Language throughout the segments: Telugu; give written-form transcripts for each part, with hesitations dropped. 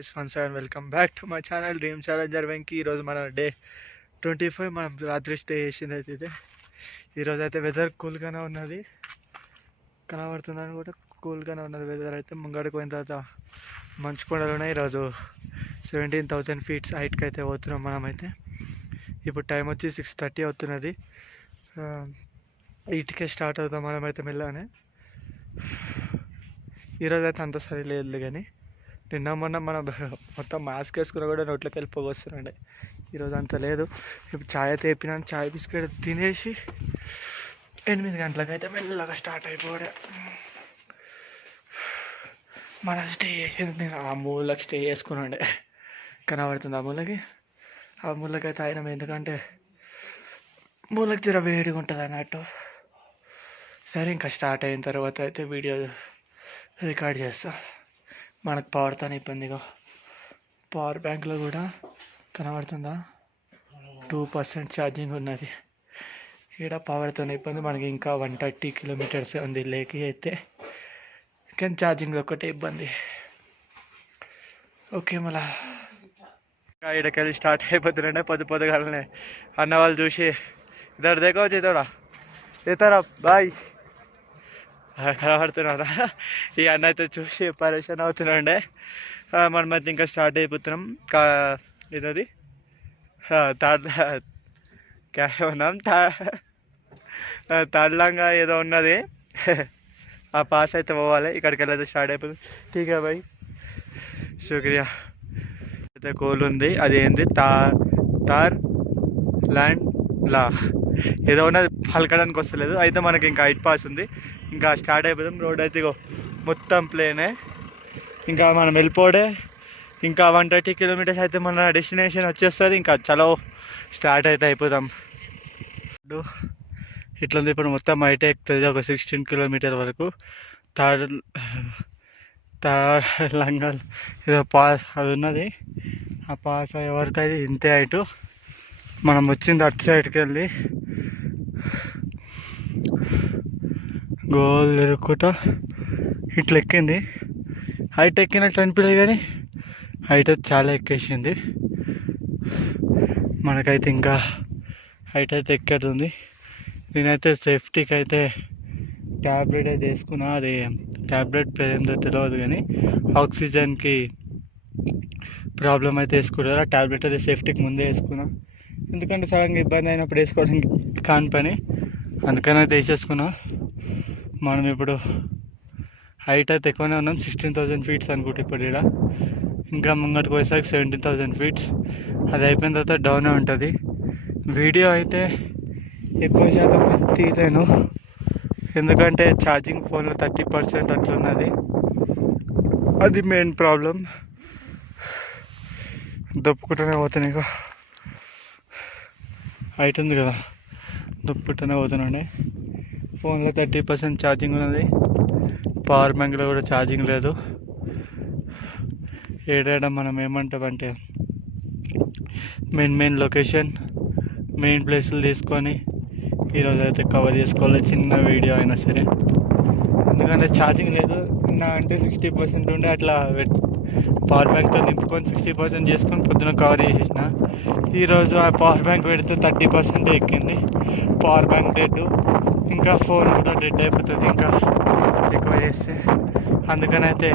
guys, once again welcome back to my channel Dream Challenger Venky. ఈరోజు మన డే 25 మనం రాత్రి స్టే చేసింది అయితే ఇదే. ఈరోజు అయితే వెదర్ కూల్గానే ఉన్నది, కనబడుతుందని కూడా కూల్గానే ఉన్నది వెదర్. అయితే ముంగడికి పోయిన తర్వాత మంచు కొండలు ఉన్నాయి. ఈరోజు 17,000 ఫీట్స్ హైట్కి అయితే పోతున్నాం మనమైతే. ఇప్పుడు టైం వచ్చి 6:30 అవుతున్నది. 8కే స్టార్ట్ అవుతాం మనమైతే మెల్లగానే. ఈరోజు అయితే అంత సరి లేదు కానీ నిన్న మొన్న మనం మొత్తం మాస్క్ వేసుకున్నా కూడా నోట్లోకి వెళ్ళి పోగొస్తుండే. ఈరోజు అంత లేదు. ఇప్పుడు ఛాయ్ అయితే వేపినాను, ఛాయ్ బిస్కెట్ తినేసి 8 గంటలకు అయితే మెల్లగా స్టార్ట్ అయిపోయాడు. మనం స్టే చేసేది నేను ఆ మూలకి స్టే చేసుకున్నాండే, కనబడుతుంది ఆ మూలకి. ఆ మూలకి అయితే అయినాం, ఎందుకంటే మూలకి జర వేడిగా ఉంటుంది అన్నట్టు. సరే, ఇంకా స్టార్ట్ అయిన తర్వాత అయితే వీడియో రికార్డ్ చేస్తా. మనకు పవర్తో ఇబ్బందిగా పవర్ బ్యాంక్లో కూడా కనబడుతుందా 2% ఛార్జింగ్ ఉన్నది. ఇక్కడ పవర్తో ఇబ్బంది. మనకి ఇంకా 130 కిలోమీటర్స్ ఉంది లేకి అయితే, కానీ ఛార్జింగ్ ఒకటే ఇబ్బంది. ఓకే, మళ్ళా ఇక్కడికెళ్ళి స్టార్ట్ అయిపోతుండే పొద్దుగాలనే. అన్న వాళ్ళు చూసి ఇద్దరు దేకోవచ్చు ఇతడా ఇతరా బాయ్ కనబడుతున్నారా. ఈ అన్న అయితే చూసి పరేషాన్ అవుతున్నాండే. మనమైతే ఇంకా స్టార్ట్ అయిపోతున్నాం. ఇదది ఉన్నాం తాడ్లంగా ఏదో ఉన్నది, ఆ పాస్ అయితే పోవాలి. ఇక్కడికి వెళ్ళైతే స్టార్ట్ అయిపోతుంది. ఠీక్ హై భాయ్, శుక్రియా. అయితే కోల్ ఉంది, అది ఏంది తార్ ల్యాండ్ లా ఏదో ఉన్నది, పలకడానికి వస్తలేదు. అయితే మనకి ఇంకా 8 పాస్ ఉంది, ఇంకా స్టార్ట్ అయిపోతాం. రోడ్ అయితే మొత్తం ప్లేనే, ఇంకా మనం వెళ్ళిపోడే. ఇంకా 130 కిలోమీటర్స్ అయితే మన డెస్టినేషన్ వచ్చేస్తుంది. ఇంకా చలో స్టార్ట్ అయితే అయిపోతాం. ఇట్లుంది ఇప్పుడు మొత్తం అయితే ఎక్కుతుంది ఒక 16 కిలోమీటర్ వరకు. లంగల్ ఏదో పాస్ అది ఉన్నది, ఆ పాస్ అయ్యే వరకు అయితే ఇంతే హైటు. మనం వచ్చింది అటు సైడ్కి వెళ్ళి గోల్ తిరుక్కుంటా ఇట్లా ఎక్కింది. హైట్ ఎక్కినట్టు అనిపించలేదు కానీ హైట్ అయితే చాలా ఎక్కేసింది. మనకైతే ఇంకా హైట్ అయితే ఎక్కేస్తుంది. నేనైతే సేఫ్టీకి అయితే ట్యాబ్లెట్ అయితే వేసుకున్నా. అది ట్యాబ్లెట్ పేరు ఏందో తెలియదు కానీ ఆక్సిజన్కి ప్రాబ్లం అయితే వేసుకుంటారు. ఆ ట్యాబ్లెట్ అయితే సేఫ్టీకి ముందే వేసుకున్నా, ఎందుకంటే సడన్గా ఇబ్బంది అయినప్పుడు వేసుకోవడానికి కాని పని, అందుకని అయితే వేసేసుకున్నా. మనం ఇప్పుడు హైట్ అయితే ఎక్కువనే ఉన్నాం, 16,000 ఫీట్స్ అనుకుంటే ఇప్పుడు. ఇక్కడ ఇంకా ముంగటికి పోయేసరికి 17,000 ఫీట్స్. అది అయిపోయిన తర్వాత డౌనే ఉంటుంది. వీడియో అయితే ఎక్కువ శాతం తీయలేను, ఎందుకంటే ఛార్జింగ్ ఫోన్లో 30% అట్లున్నది. అది మెయిన్ ప్రాబ్లం. దొప్పుకుంటూనే పోతున్నాయి. ఇక హైట్ ఉంది కదా, దొప్పుకుంటూనే పోతున్నాండి. ఫోన్లో 30% ఛార్జింగ్ ఉన్నది, పవర్ బ్యాంక్లో కూడా ఛార్జింగ్ లేదు. ఏడాడ మనం ఏమంటామంటే మెయిన్ లొకేషన్, మెయిన్ ప్లేసులు తీసుకొని ఈరోజు అయితే కవర్ చేసుకోవాలి, చిన్న వీడియో అయినా సరే. ఎందుకంటే ఛార్జింగ్ లేదు. అంటే 60% ఉండే అట్లా పవర్ బ్యాంక్తో నింపుకొని 60% చేసుకొని పొద్దున కవర్ చేసేసిన. ఈరోజు ఆ పవర్ బ్యాంక్ పెడితే 30% ఎక్కింది. పవర్ బ్యాంక్ డెడ్, ఇంకా ఫోన్ కూడా డెడ్ అయిపోతుంది ఇంకా ఎక్కువ చేస్తే. అందుకని అయితే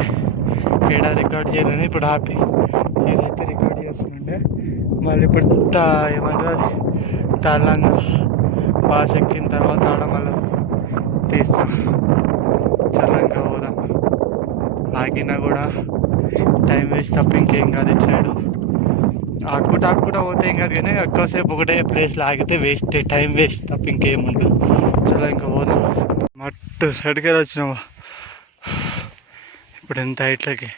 ఏడా రికార్డ్ చేయలేను. ఇప్పుడు ఆపి ఏదైతే రికార్డ్ చేస్తుండే మళ్ళీ ఇప్పుడు ఏమంటారు అది తాళ్ళంగా పాస్ ఎక్కిన తర్వాత ఆడ మళ్ళీ తీస్తా. చాలా ఇంకా పోదాం. ఆగినా కూడా టైం వేస్ట్ తప్ప ఇంకేం కాదు. ఇచ్చాడు ఆకుకుంటా పోతే ఏం కాదు, కానీ ఎక్కువసేపు ఒకటే ప్లేస్లో ఆగితే వేస్ట్, టైం వేస్ట్ తప్ప ఇంకేం ఉండదు. చాలా ఇంకా పోదాం. మట్టు సైడ్కి వెళ్ళి వచ్చినావా ఇప్పుడు ఎంత హైట్లకి,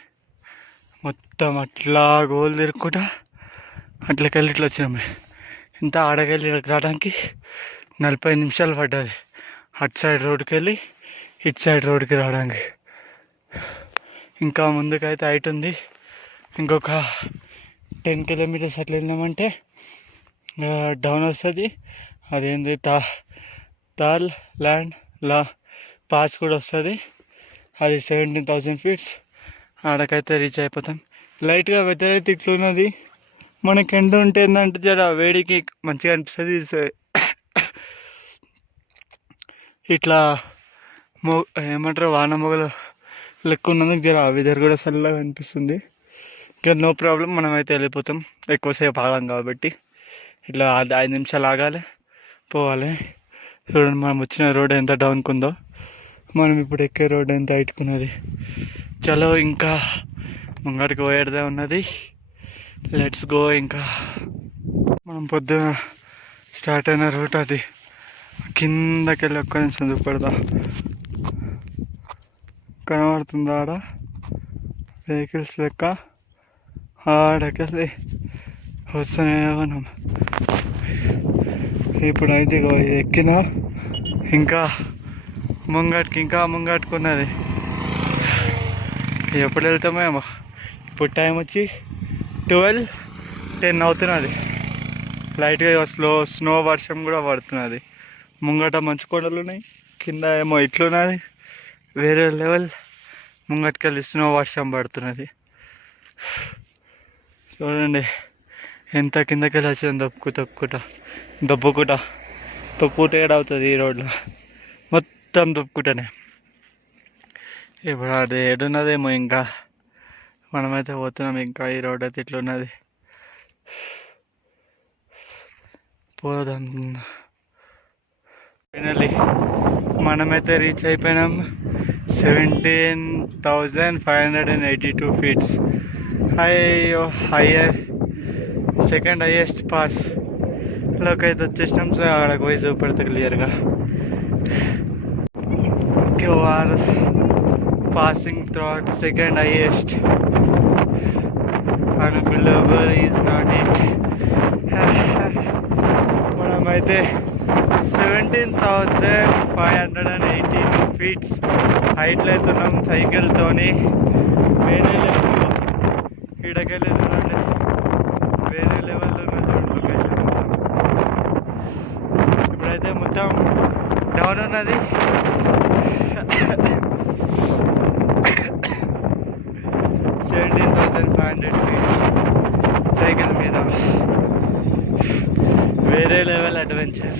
మొత్తం అట్లా గోల్ తిరుక్కుంటా అట్లకెళ్ళి ఇట్లా వచ్చినాము. ఇంత ఆడకెళ్ళి రావడానికి 40 నిమిషాలు పడ్డది. అటు సైడ్ రోడ్డుకి వెళ్ళి ఇటు సైడ్ రోడ్డుకి రావడానికి. ఇంకా ముందుకైతే హైట్ ఉంది. ఇంకొక 10 కిలోమీటర్స్ అట్లా వెళ్ళినామంటే డౌన్ వస్తుంది. అదేంది తాల్ ల్యాండ్ లా పాస్ కూడా వస్తుంది. అది 17,000 ఫీట్స్. ఆడకైతే రీచ్ అయిపోతాం. లైట్గా వెదర్ అయితే ఇట్లున్నది. మనకి ఎండ ఉంటే ఏంటంటే జర వేడికి మంచిగా అనిపిస్తుంది. ఇట్లా ఏమంటారు వాన మొగలు లెక్క ఉన్నందుకు జర వెదర్ కూడా చల్లగా అనిపిస్తుంది. ఇంకా నో ప్రాబ్లం, మనం అయితే వెళ్ళిపోతాం. ఎక్కువసేపు ఆగాం కాబట్టి ఇట్లా 5 నిమిషాలు ఆగాలి, పోవాలి. చూడండి మనం వచ్చిన రోడ్ ఎంత డౌన్కి ఉందో, మనం ఇప్పుడు ఎక్కే రోడ్ ఎంత హైట్కున్నది. చలో ఇంకా ముంగడికి పోయేదే ఉన్నది. Let's go. ఇంకా మనం పొద్దున స్టార్ట్ అయిన రూట్ అది. కిందకి వెళ్ళి ఒక్క నిమిషం చూపెడతా. కనబడుతుందా ఆడ వెహికల్స్ లెక్క? ఆడకెళ్ళి వస్తూనే ఉన్నాం. ఇప్పుడు అయితే ఎక్కిన ఇంకా ముంగట్టుకున్నది. ఎప్పుడు వెళ్తామేమో. ఇప్పుడు టైం వచ్చి 12:10 అవుతున్నది. లైట్గా స్నో వర్షం కూడా పడుతున్నది. ముంగట మంచు కొండలు ఉన్నాయి, కింద ఏమో ఇట్లున్నది వేరే లెవెల్. ముంగటికెళ్ళి స్నో వర్షం పడుతున్నది. చూడండి ఎంత కిందకెళ్ళి వచ్చింది. దొప్పుకుంటా ఏడవుతుంది ఈ రోడ్లో, మొత్తం దొప్పుకుంటానే. ఇప్పుడు అది ఏడున్నదేమో. ఇంకా మనమైతే పోతున్నాం. ఇంకా ఈ రోడ్ అయితే ఇట్లున్నది. పోదాం. ఫైనల్లీ మనమైతే రీచ్ అయిపోయినాం. 17,582 ఫీట్స్. సెకండ్ హైయెస్ట్ పాస్ లోకి అయితే వచ్చేసినాం. సో అక్కడికి పోయి చూపెడతా క్లియర్గా. Or passing throughout second highest. Unbelievable is not it. మనమైతే 17,582 ఫీట్స్ హైట్లో అవుతున్నాం సైకిల్తోని. వేరే లెవెల్లో ఇడకెళ్ళి చూడండి, వేరే లెవెల్లో ఉన్నది లొకేషన్. ఇప్పుడైతే మొత్తం డౌన్ ఉన్నది. 17,500 ఫీట్స్ సైకిల్ మీద. వేరే లెవెల్ అడ్వెంచర్.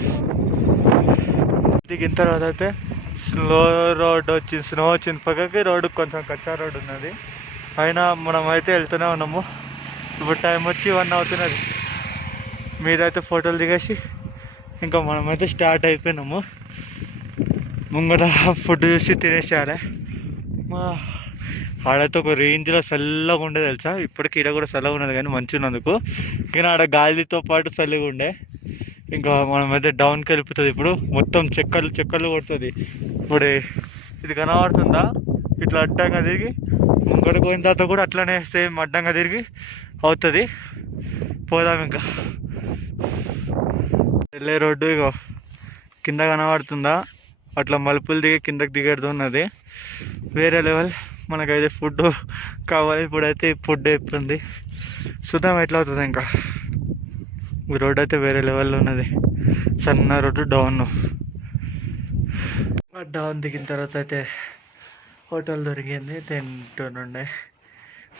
దిగిన తర్వాత అయితే స్లో రోడ్ వచ్చింది, స్నో వచ్చింది పక్కకి. రోడ్డు కొంచెం కచ్చా రోడ్ ఉన్నది. అయినా మనం అయితే వెళ్తూనే ఉన్నాము. ఇప్పుడు టైం వచ్చి 1 అవుతున్నది. మీరైతే ఫోటోలు దిగేసి ఇంకా మనమైతే స్టార్ట్ అయిపోయినాము. ముంగట ఫుడ్ చూసి తినేసేయాలి. ఆడైతే ఒక రేంజ్లో చల్లగా ఉండే తెలుసా. ఇప్పటికి ఈడ కూడా చల్లగా ఉన్నది కానీ మంచి ఉన్నందుకు. కానీ ఆడ గాలితో పాటు చల్లగా ఉండే. ఇంకా మనమైతే డౌన్కి వెళ్ళిపోతుంది. ఇప్పుడు మొత్తం చెక్కలు కొడుతుంది. ఇప్పుడు ఇది కనబడుతుందా, ఇట్లా అడ్డంగా తిరిగి ముంగడికి పోయిన తర్వాత కూడా అట్లనే సేమ్ అడ్డంగా తిరిగి అవుతుంది. పోదాం ఇంకా. వెళ్ళే రోడ్డు ఇగో కింద కనబడుతుందా, అట్లా మలుపులు దిగి కిందకి దిగేది ఉన్నది. వేరే లెవెల్. మనకైతే ఫుడ్ కావాలి. ఇప్పుడైతే ఫుడ్ అయిపోతుంది. చూద్దాం ఎట్లా అవుతుంది. ఇంకా ఈ రోడ్ అయితే వేరే లెవెల్లో ఉన్నది. సన్న రోడ్డు డౌన్. డౌన్ దిగిన తర్వాత అయితే హోటల్ దొరికింది. తింటుండే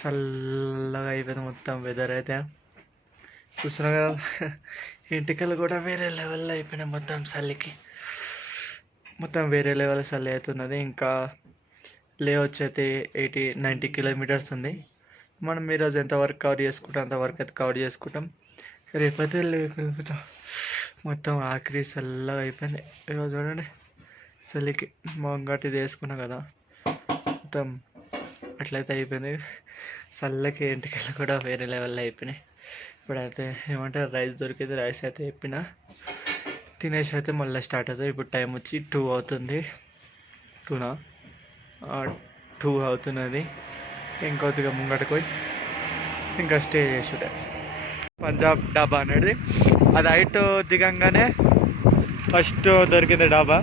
చల్లగా అయిపోయింది మొత్తం వెదర్ అయితే. చూస్తున్నా కదా, ఇంటికలు కూడా వేరే లెవెల్లో అయిపోయినాయి. మొత్తం చలికి మొత్తం వేరే లెవెల్ చలి అవుతున్నది. ఇంకా లే వచ్చైతే 80-90 కిలోమీటర్స్ ఉంది. మనం ఈరోజు ఎంతవరకు కవర్ చేసుకుంటాం అంతవరకు అయితే కవర్ చేసుకుంటాం. రేపైతే లేకపోతాం. మొత్తం ఆఖరి చల్లగా అయిపోయింది. ఈరోజు చూడండి చలికి మొంగటి వేసుకున్నాం కదా, మొత్తం అట్లయితే అయిపోయింది. చల్లకి ఇంటికెళ్ళి కూడా వేరే లెవెల్లో అయిపోయినాయి. ఇప్పుడైతే ఏమంటారు రైస్ దొరికింది. రైస్ అయితే చెప్పిన తినేసి అయితే మళ్ళీ స్టార్ట్ అవుతుంది. ఇప్పుడు టైం వచ్చి 2 అవుతుంది. 2 అవుతున్నది. ఇంకొద్దిగా ముంగటికి పోయి ఇంకా స్టే చేసుడే. పంజాబ్ డాబా అనేది అది హైట్ దిగంగానే ఫస్ట్ దొరికింది డాబా.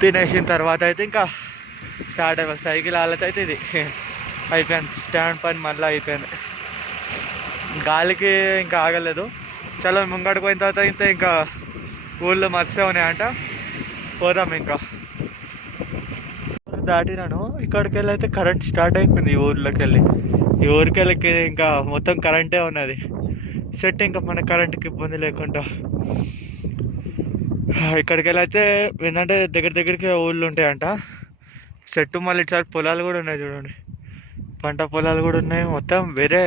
తినేసిన తర్వాత అయితే ఇంకా స్టార్ట్ అయిపోయింది. సైకిల్ ఆలత అయితే ఇది అయిపోయింది. స్టాండ్ పని మళ్ళీ అయిపోయింది. గాలికి ఇంకా ఆగలేదు. చాలా ముంగడికి పోయిన తర్వాత అయితే ఇంకా ఊళ్ళో మస్తు ఉన్నాయంట. పోదాం ఇంకా. దాటినాను. ఇక్కడికి వెళ్ళి అయితే కరెంట్ స్టార్ట్ అయిపోయింది ఈ ఊర్లోకి వెళ్ళి. ఈ ఊరికి వెళ్ళి ఇంకా మొత్తం కరెంటే ఉన్నది సెట్. ఇంకా మన కరెంట్కి ఇబ్బంది లేకుండా ఇక్కడికి వెళ్ళి అయితే ఏంటంటే దగ్గరికి ఊళ్ళు ఉంటాయంట సెట్. మళ్ళీ ఇట్లా పొలాలు కూడా ఉన్నాయి చూడండి, పంట పొలాలు కూడా ఉన్నాయి మొత్తం వేరే.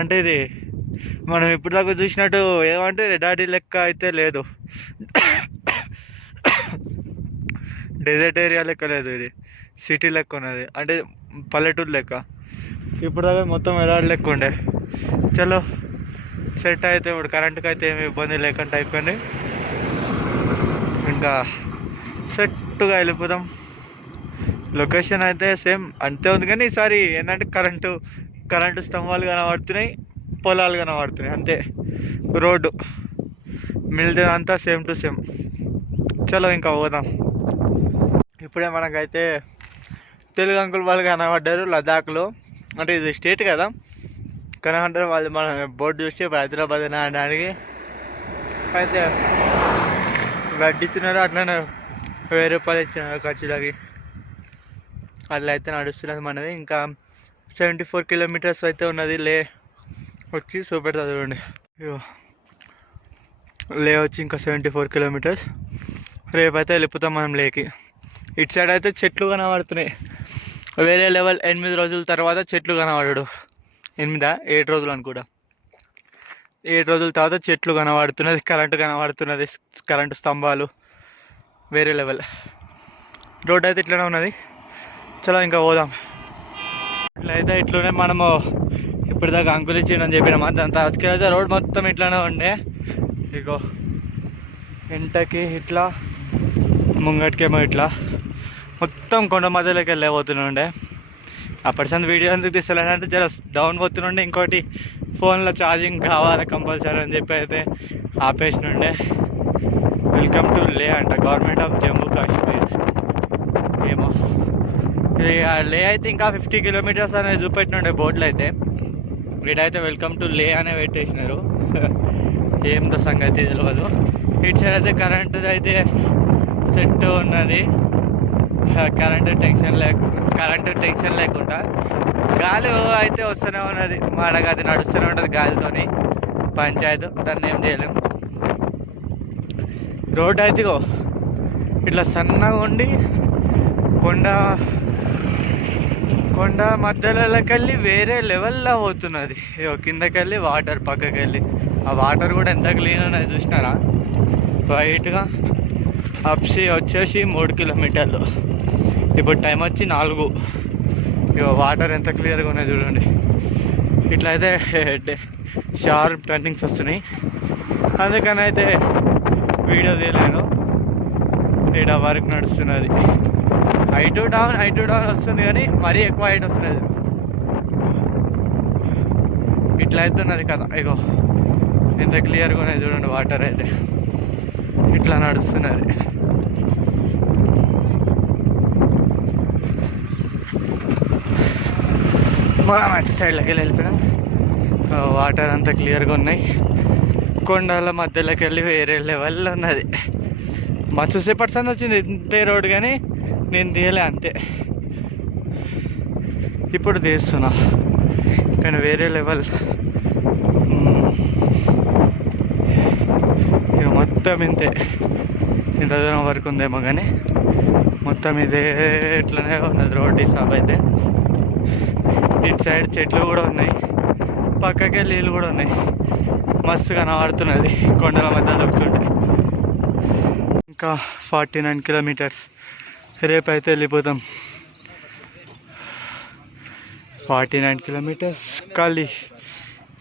అంటే ఇది మనం ఇప్పుడు దాకా చూసినట్టు ఏమంటే రెడాడి లెక్క అయితే లేదు, డెజర్ట్ ఏరియా లెక్క లేదు, ఇది సిటీ లెక్క ఉన్నది, అంటే పల్లెటూరు లెక్క. ఇప్పుడు దాకా మొత్తం ఎడాడి లెక్క ఉండే. చలో సెట్ అయితే ఇప్పుడు కరెంట్కి అయితే ఏమి ఇబ్బంది లేకుండా అయిపోయింది. ఇంకా సెట్గా వెళ్ళిపోదాం. లొకేషన్ అయితే సేమ్ అంతే ఉంది, కానీ ఈసారి ఏంటంటే కరెంటు స్తంభాలు కనబడుతున్నాయి, పొలాలు కనబడుతున్నాయి అంతే. రోడ్డు మిగిలితే అంతా సేమ్ టు సేమ్. చలో ఇంకా పోదాం. ఇప్పుడే మనకైతే తెలుగు అంకుల్ వాళ్ళు కనబడ్డారు లదాఖ్లో. అంటే ఇది స్టేట్ కదా, కనబడ్డారు వాళ్ళు. మన బోర్డు చూసి హైదరాబాద్ అనడానికి అయితే వడ్డిస్తున్నారు, అట్లనే 1000 రూపాయలు ఇచ్చినారు ఖర్చులకి. అట్లా అయితే నడుస్తున్నది మనది. ఇంకా 74 కిలోమీటర్స్ అయితే ఉన్నది. లే వచ్చి చూపెడతా చూడండి, లే వచ్చి ఇంకా 74 కిలోమీటర్స్. రేపైతే వెళ్ళిపోతాం మనం లేకి. ఇటు సైడ్ అయితే చెట్లు కనబడుతున్నాయి, వేరే లెవెల్. 8 రోజుల తర్వాత చెట్లు కనబడడు, 7 రోజులు అనుకుంటా. 7 రోజుల తర్వాత చెట్లు కనబడుతున్నది, కరెంటు కనబడుతున్నది, కరెంటు స్తంభాలు వేరే లెవెల్. రోడ్ అయితే ఇట్లనే ఉన్నది. చలో ఇంకా పోదాం. ఇట్లయితే ఇట్లనే మనము ఇప్పటిదాకా అంకుల్ ఇచ్చిండని చెప్పినామా, దాని తర్వాత అయితే రోడ్ మొత్తం ఇట్లానే ఉండే. ఇగో ఇంటకి ఇట్లా ముంగటికేమో ఇట్లా మొత్తం కొండ మధ్యలోకి వెళ్ళిపోతుండే. అప్పటి వీడియో ఎందుకు తీస్తలేనంటే జర డౌన్ పోతుండే. ఇంకోటి ఫోన్లో ఛార్జింగ్ కావాలి కంపల్సరీ అని చెప్పి అయితే ఆపేసినుండే. వెల్కమ్ టు లే అంట, గవర్నమెంట్ ఆఫ్ జమ్మూ కాశ్మీర్. ఏమో లే అయితే ఇంకా 50 కిలోమీటర్స్ అనేది చూపెట్టినుండే బోర్డులు అయితే. వీడైతే వెల్కమ్ టు లే అనే పెట్టేసినారు, ఏందో సంగతి తెలియదు. ఇటు సైడ్ అయితే కరెంటు అయితే సెట్ ఉన్నది, కరెంటు టెన్షన్ లేకుండా. గాలి అయితే వస్తూనే ఉన్నది, మనకు అది నడుస్తూనే ఉంటుంది గాలితోని. పంచాయతీ దాన్ని ఏం చేయలేము. రోడ్ అయితే ఇట్లా సన్నగా ఉండి కొండ మధ్యలోకి వెళ్ళి వేరే లెవెల్లో పోతున్నది. కిందకెళ్ళి వాటర్, పక్కకి వెళ్ళి ఆ వాటర్ కూడా ఎంత క్లీన్ ఉన్నది చూసినారా. వైట్గా అప్సి వచ్చేసి 3 కిలోమీటర్లు. ఇప్పుడు టైం వచ్చి 4. వాటర్ ఎంత క్లియర్గా ఉన్నాయి చూడండి. ఇట్లయితే షార్ప్ టర్నింగ్స్ వస్తున్నాయి, అందుకని అయితే వీడియో తీయలేను. ఇక్కడ వర్క్ నడుస్తున్నది. హైట్ డౌన్ వస్తుంది, కానీ మరీ ఎక్కువ హైట్ వస్తున్నది. ఇట్లా అవుతున్నది కదా. ఇగో ఎంత క్లియర్గా ఉన్నాయి చూడండి, వాటర్ అయితే ఇట్లా నడుస్తున్నది. మనం అటు సైడ్లోకి వెళ్ళిపోయాం. వాటర్ అంతా క్లియర్గా ఉన్నాయి. కొండల మధ్యలోకి వెళ్ళి వేరే లెవెల్లో ఉన్నది. మస్తు సేపర్సన్ వచ్చింది ఇంతే రోడ్, కానీ నేను తీయలే అంతే. ఇప్పుడు తీస్తున్నా, కానీ వేరే లెవెల్. ఇక మొత్తం ఇంతే, ఇంత దూరం వరకు ఉందేమో, కానీ మొత్తం ఇదే ఇట్లనే ఉన్నది రోడ్. ఈ సాబ్ అయితే ఇటు సైడ్ చెట్లు కూడా ఉన్నాయి, పక్కకే నీళ్ళు కూడా ఉన్నాయి. మస్తు కనబడుతున్నది కొండల మధ్య దొక్కుతుంటే. ఇంకా 49 కిలోమీటర్స్. రేపైతే వెళ్ళిపోతాం. 49 కిలోమీటర్స్ ఖాళీ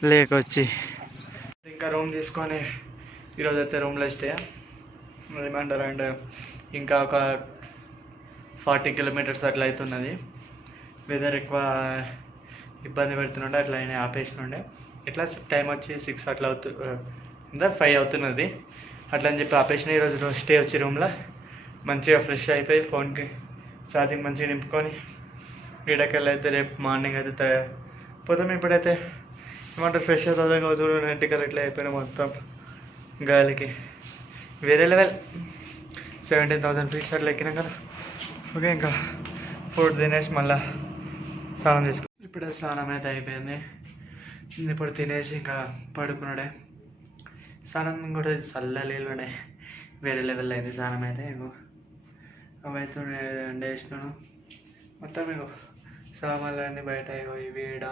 లేకొచ్చి ఇంకా రూమ్ తీసుకొని ఈరోజు అయితే రూమ్లో స్టే. రిమైండర్ అండ్ ఇంకా ఒక 40 కిలోమీటర్స్ అట్లా అవుతున్నది. వెదర్ ఎక్కువ ఇబ్బంది పెడుతుండే, అట్లా అయినా ఆపేసినుండే. ఇట్లా టైం వచ్చి 6 అట్లా 5 అవుతున్నది. అట్లా అని చెప్పి ఆపేసిన. ఈరోజు స్టే వచ్చి రూమ్లో మంచిగా ఫ్రెష్ అయిపోయి ఫోన్కి ఛార్జింగ్ మంచిగా నింపుకొని ఈడకెళ్ళి అయితే రేపు మార్నింగ్ అయితే పోతాం. ఇప్పుడైతే ఏమంటారు ఫ్రెష్ అవుతుంది. చూడండి ఎంటికలు ఇట్లా అయిపోయినా మొత్తం గాలికి వేరే లెవెల్. 17,000 ఫీట్స్ అట్లా ఎక్కినాం కదా, ఓకే, ఇంకా ఫుడ్ తినేసి మళ్ళీ స్నానం తీసుకు. ఇప్పుడే స్నానం అయితే అయిపోయింది. ఇప్పుడు తినేసి ఇంకా పడుకున్నాడే. స్నానం కూడా చల్ల నీళ్ళునే వేరే లెవెల్ అయింది స్నానం అయితే. ఇగో అవైతే వేసినాను మొత్తం. ఇగో సామాన్లు అన్నీ బయట, ఇగో ఇవి ఈడ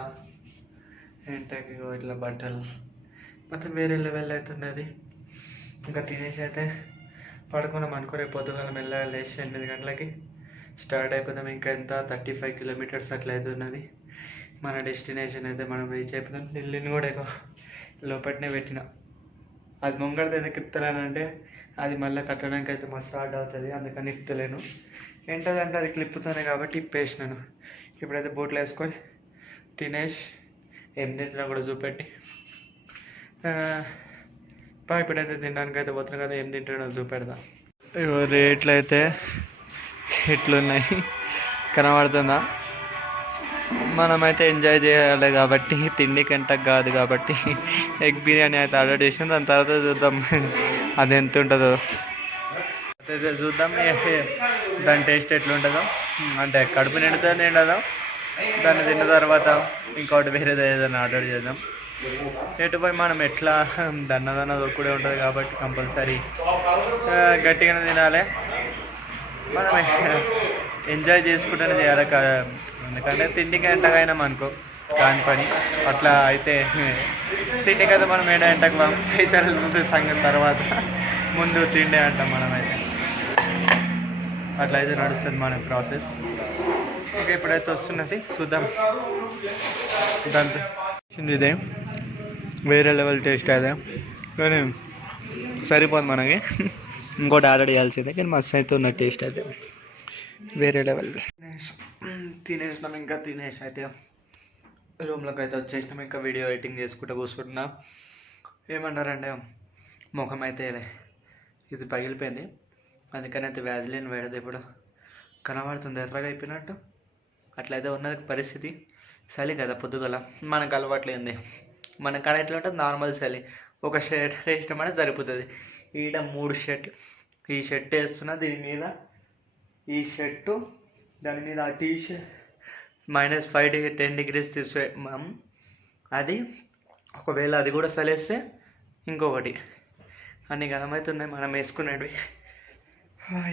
ఏంటకి ఇగో ఇట్లా బట్టలు మొత్తం వేరే లెవెల్ అవుతున్నది. ఇంకా తినేసి అయితే పడుకున్నాం అనుకో. రేపు పొద్దుగాల మెల్లగా లేచి 8 గంటలకి స్టార్ట్ అయిపోతాం. ఇంకా ఎంత 35 కిలోమీటర్స్ అట్లా అవుతున్నది మన డెస్టినేషన్ అయితే. మనం రీచ్ అయిపోతాం. ఢిల్లీని కూడా ఇక లోపలనే పెట్టిన. అది ముంగడిది ఎందుకు ఇప్పుతానంటే అది మళ్ళీ కట్టడానికి అయితే మస్తు స్టార్ట్ అవుతుంది, అందుకని ఇప్పుతలేను. ఏంటంటే అది క్లిప్పుతోనే కాబట్టి ఇప్పేసినాను. ఇప్పుడైతే బోట్లో వేసుకొని తినేసి ఏం తింటున్నా కూడా చూపెట్టి ఇప్పుడైతే తినడానికి అయితే పోతున్నాం కదా. ఏం తింటున్నా చూపెడతా. రేట్లు అయితే ఎట్లున్నాయి కనబడుతుందా? మనమైతే ఎంజాయ్ చేయాలి కాబట్టి, తిండి కంటకు కాదు కాబట్టి ఎగ్ బిర్యానీ అయితే ఆర్డర్ చేసాం. దాని తర్వాత చూద్దాం అది ఎంత ఉంటుందో. అయితే చూద్దాం దాని టేస్ట్ ఎట్లుంటుందో. అంటే కడుపు నిండదో దాన్ని తిన్న తర్వాత ఇంకోటి వేరేది ఏదైనా ఆర్డర్ చేద్దాం. ఎటు పోయి మనం ఎట్లా దన్న దొక్కుడే ఉంటుంది కాబట్టి కంపల్సరీ గట్టిగానే తినాలి. మనం ఎంజాయ్ చేసుకుంటూనే చేయాలి. ఎందుకంటే తిండికి ఎంటగా అనుకో కాని పని అట్లా అయితే తిండికి అయితే మనం ఎంటకు పైసలు సంగతి తర్వాత ముందు తిండే అంటాం మనమైతే. అట్లా అయితే నడుస్తుంది మన ప్రాసెస్. ఓకే, ఇప్పుడైతే వస్తున్నది చూద్దాం. దాంతో ఇదే వేరే లెవెల్ టేస్ట్ అయితే, కానీ సరిపోదు మనకి. ఇంకోటి ఆర్డర్ చేయాల్సిందే, కానీ మస్తు అయితే ఉన్న టేస్ట్ అయితే వేరే లెవెల్. తినేసినాం. ఇంకా తినేసి అయితే రూమ్లోకి అయితే వచ్చేసినాం. ఇంకా వీడియో ఎడిటింగ్ చేసుకుంటూ కూర్చుంటున్నా. ఏమన్నారంటే ముఖం అయితే ఇది పగిలిపోయింది, అందుకని అయితే వ్యాజిలిన్ వేడదు. ఇప్పుడు కనబడుతుంది ఎర్రగా అయిపోయినట్టు. అట్లయితే ఉన్నది పరిస్థితి. చలి కదా పొద్దుగల, మనకు అలవాట్లేంది. మన కాడ ఎట్లా ఉంటుంది నార్మల్ చలి. ఒక షర్ట్ వేసినామంటే సరిపోతుంది. ఈడ 3 షర్ట్లు. ఈ షర్ట్ వేస్తున్నా, దీని మీద ఈ షర్టు, దాని మీద ఆ టీషర్ట్ -5 10 degrees తీసే మనం. అది ఒకవేళ అది కూడా చలేస్తే ఇంకొకటి అన్నీ గనమవుతున్నాయి మనం వేసుకునేవి.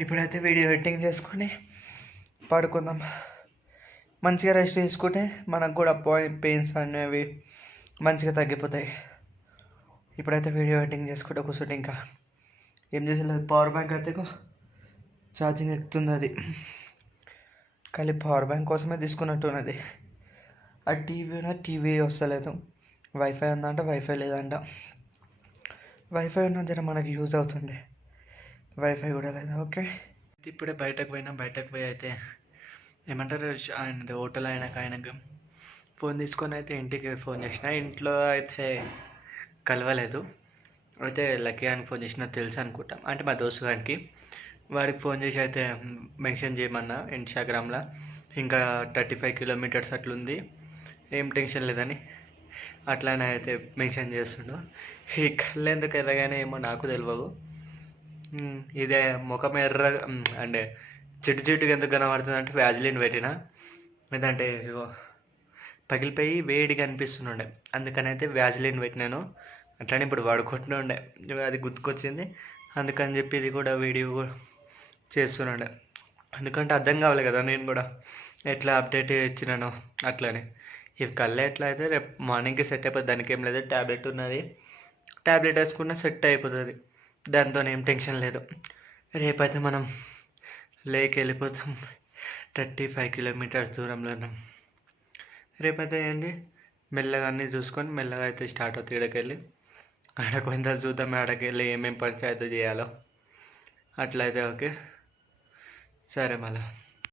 ఇప్పుడైతే వీడియో ఎడిటింగ్ చేసుకొని పడుకుందాం. మంచిగా రెస్ట్ తీసుకుంటే మనకు కూడా పెయిన్స్ అనేవి మంచిగా తగ్గిపోతాయి. ఇప్పుడైతే వీడియో ఎడిటింగ్ చేసుకుంటే కూర్చుంటే ఇంకా ఏం చేసేది. పవర్ బ్యాంక్ అయితే ఛార్జింగ్ ఎక్కుతుంది. అది ఖాళీ పవర్ బ్యాంక్ కోసమే తీసుకున్నట్టున్నది. ఆ టీవీ వస్తలేదు. వైఫై ఉందంట, వైఫై లేదంట. వైఫై ఉన్న జర మనకి యూజ్ అవుతుండే, వైఫై కూడా లేదా. ఓకే, ఇప్పుడే బయటకు పోయి అయితే ఏమంటారు ఆయన హోటల్ ఆయనకు ఫోన్ తీసుకొని అయితే ఇంటికి ఫోన్ చేసిన. ఇంట్లో అయితే కలవలేదు. అయితే లక్కీ అని ఫోన్ చేసినా తెలుసు అనుకుంటాం, అంటే మా దోస్తు గారికి. వాడికి ఫోన్ చేసి అయితే మెన్షన్ చేయమన్నా ఇన్స్టాగ్రామ్లో. ఇంకా 35 కిలోమీటర్స్ అట్లుంది, ఏం టెన్షన్ లేదని అట్లానే అయితే మెన్షన్ చేస్తుండు. ఈ కళ్ళు ఎందుకు ఎర్రగానే ఏమో నాకు తెలియదు. ఇదే ముఖం ఎర్ర అంటే చిట్టుగా ఎందుకు కనబడుతుంది అంటే వ్యాజిలిన్ పెట్టిన. లేదంటే పగిలిపోయి వేడిగా అనిపిస్తుండే, అందుకని అయితే వ్యాజిలిన్ పెట్టినాను. అట్లనే ఇప్పుడు వాడుకుంటుండే, అది గుర్తుకొచ్చింది. అందుకని చెప్పి ఇది కూడా వీడియో చేస్తున్నాడు. ఎందుకంటే అర్థం కావాలి కదా నేను కూడా ఎట్లా అప్డేట్ ఇచ్చినాను. అట్లనే ఈ కళ్ళు ఎట్లా అయితే రేపు మార్నింగ్కి సెట్ అయిపోతుంది. దానికి ఏం లేదు, ట్యాబ్లెట్ ఉన్నది. ట్యాబ్లెట్ వేసుకున్న సెట్ అయిపోతుంది, దాంతో ఏం టెన్షన్ లేదు. రేపైతే మనం లేక్ వెళ్ళిపోతాం. 35 కిలోమీటర్స్ దూరంలో ఉన్నాం. రేపైతే ఏంటి మెల్లగా అన్నీ చూసుకొని మెల్లగా అయితే స్టార్ట్ అవుతుంది. ఇక్కడికి ఆడకపోయిన తర్వాత చూద్దాం. ఆడకి వెళ్ళి ఏమేమి పంచాయతీ చేయాలో అట్లయితే. ఓకే, సరే మళ్ళీ.